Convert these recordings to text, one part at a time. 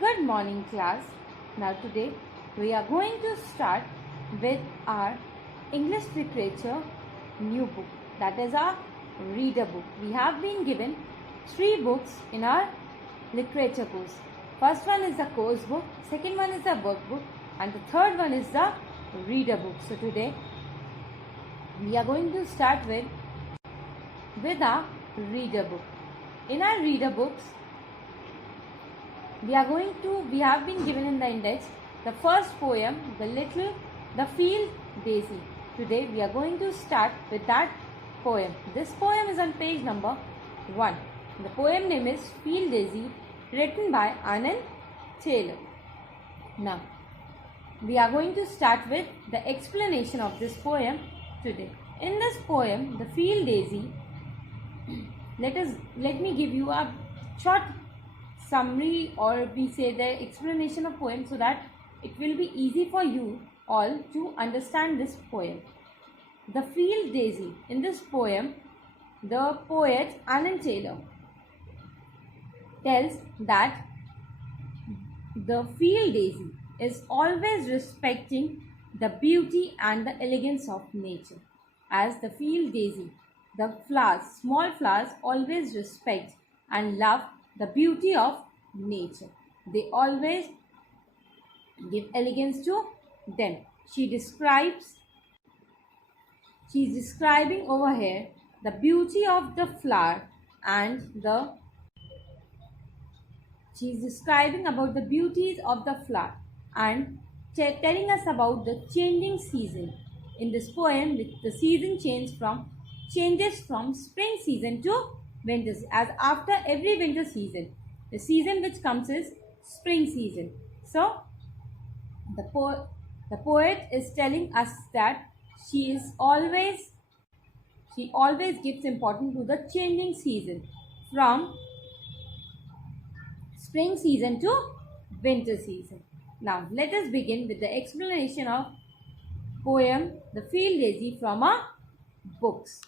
Good morning, class. Now, today we are going to start with our English literature new book, that is our reader book. We have been given 3 books in our literature course. First one is the course book, second one is the workbook, and the third one is the reader book. So, today we are going to start with our reader book. In our reader books, we have been given in the index the first poem, the Field Daisy. Today we are going to start with that poem. This poem is on page number 1. The poem name is Field Daisy, written by Anand Taylor. Now, we are going to start with the explanation of this poem today. In this poem, the Field Daisy, let me give you a short summary, or we say the explanation of poem, so that it will be easy for you all to understand this poem. The Field Daisy. In this poem, the poet Anand Taylor tells that the field daisy is always respecting the beauty and the elegance of nature. As the field daisy, the flowers, small flowers, always respect and love the beauty of nature. They always give elegance to them. She's describing over here the beauty of the flower, and she's describing about the beauties of the flower and telling us about the changing season. In this poem, the season changes from spring season to winter, as after every winter season, the season which comes is spring season. So the poet is telling us that she always gives importance to the changing season from spring season to winter season. Now let us begin with the explanation of poem The Field Daisy from our books.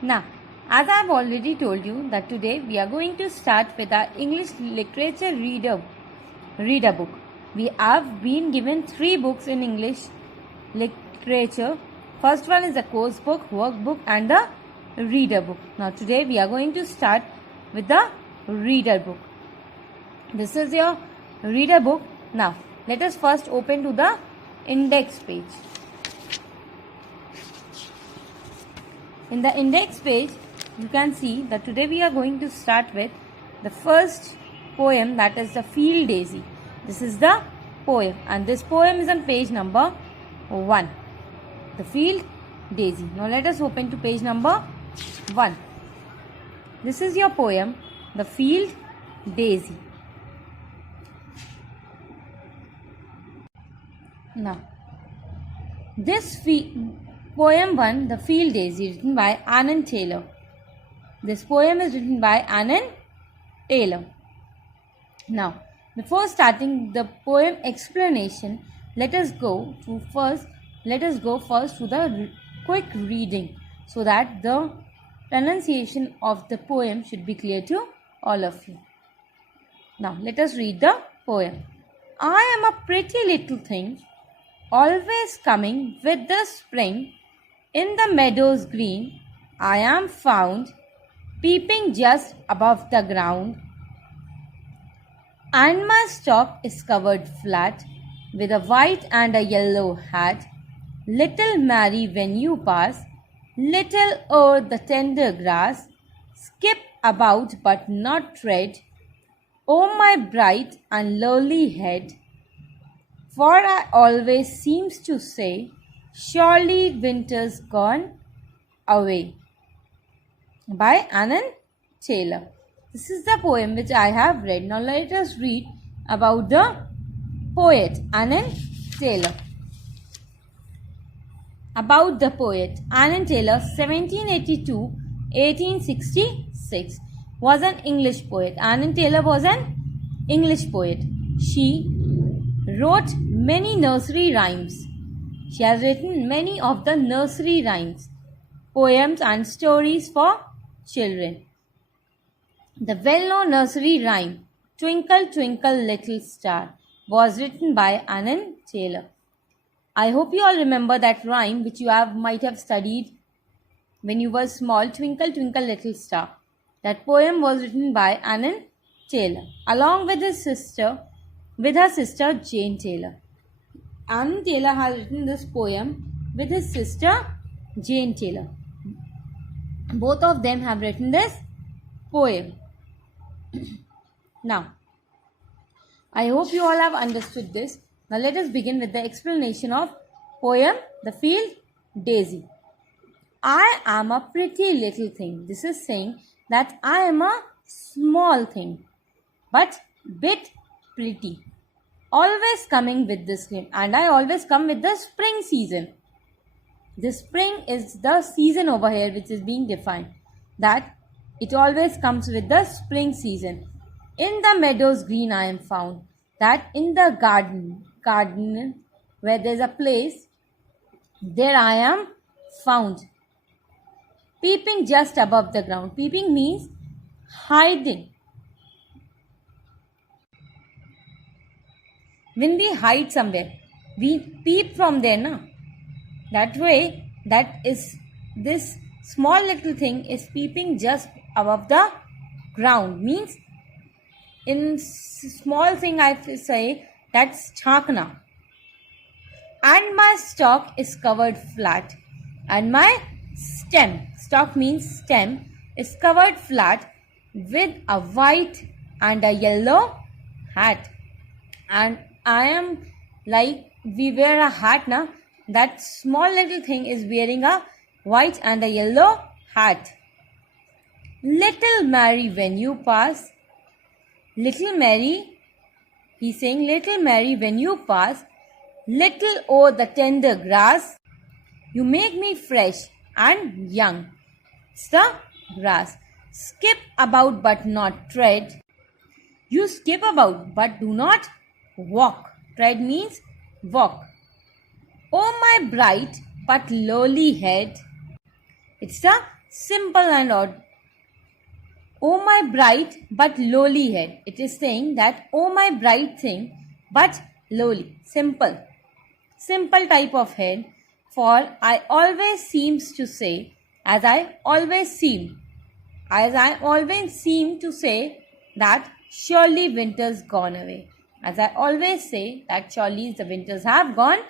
Now, as I have already told you that today we are going to start with our English literature reader book. We have been given 3 books in English literature. First one is the course book, workbook, and the reader book. Now today we are going to start with the reader book. This is your reader book. Now let us first open to the index page. In the index page, you can see that today we are going to start with the first poem, that is the Field Daisy. This is the poem, and this poem is on page number 1. The Field Daisy. Now let us open to page number 1. This is your poem, The Field Daisy. Now, this poem 1, The Field Daisy, written by Anand Taylor. This poem is written by Anand Taylor. Now, before starting the poem explanation, let us go first to the quick reading, so that the pronunciation of the poem should be clear to all of you. Now, let us read the poem. I am a pretty little thing, always coming with the spring. In the meadows green, I am found, peeping just above the ground, and my stalk is covered flat with a white and a yellow hat. Little Mary, when you pass, little o'er the tender grass, skip about but not tread, O my bright and lowly head. For I always seems to say, surely winter's gone away. By Anand Taylor. This is the poem which I have read. Now let us read about the poet Anand Taylor. About the poet Anand Taylor, 1782-1866, was an English poet. Anand Taylor was an English poet. She wrote many nursery rhymes. She has written many of the nursery rhymes, poems and stories for children. The well-known nursery rhyme Twinkle, Twinkle, Little Star was written by Anand Taylor. I hope you all remember that rhyme which you might have studied when you were small, Twinkle, Twinkle, Little Star. That poem was written by Anand Taylor along with her sister Jane Taylor. Anand Taylor has written this poem with his sister Jane Taylor. Both of them have written this poem. Now, I hope you all have understood this. Now let us begin with the explanation of poem The Field Daisy. I am a pretty little thing. This is saying that I am a small thing, but bit pretty. Always coming with this name, and I always come with the spring season. The spring is the season over here which is being defined. That it always comes with the spring season. In the meadows green I am found. That in the garden where there is a place, there I am found. Peeping just above the ground. Peeping means hiding. When we hide somewhere, we peep from there, na? That way, this small little thing is peeping just above the ground. Means, in small thing I say, that's chakna. And my stalk is covered flat. And my stalk means stem, is covered flat with a white and a yellow hat. And I am like, we wear a hat now. That small little thing is wearing a white and a yellow hat. Little Mary, when you pass. Little Mary, he's saying, little Mary, when you pass. Little o'er the tender grass. You make me fresh and young. It's the grass. Skip about but not tread. You skip about but do not walk. Tread means walk. Oh my bright but lowly head. It's the simple and odd. Oh my bright but lowly head. It is saying that oh my bright thing but lowly. Simple. Simple type of head. For I always seems to say, as I always seem to say that surely winter's gone away. As I always say that surely the winters have gone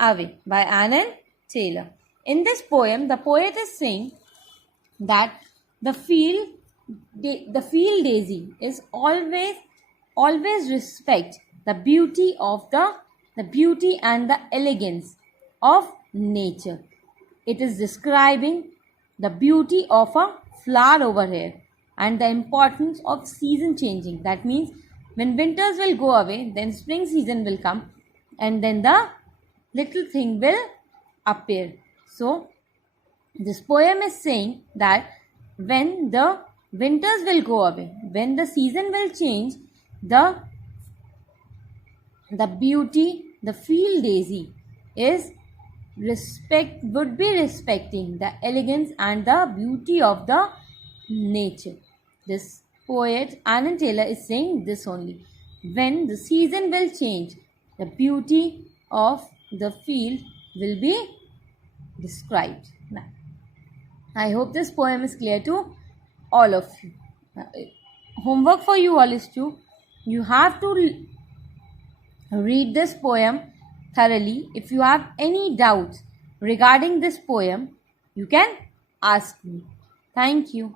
away, by Anand Taylor. In this poem, the poet is saying that the field daisy is always respect the beauty and the elegance of nature. It is describing the beauty of a flower over here and the importance of season changing. That means when winters will go away, then spring season will come and then the little thing will appear. So, this poem is saying that when the winters will go away, when the season will change, the beauty, the field daisy would be respecting the elegance and the beauty of the nature. This poet Anand Taylor is saying this only. When the season will change, the beauty of the field will be described. Now, I hope this poem is clear to all of you. Now, homework for you all is you have to read this poem thoroughly. If you have any doubts regarding this poem, you can ask me. Thank you.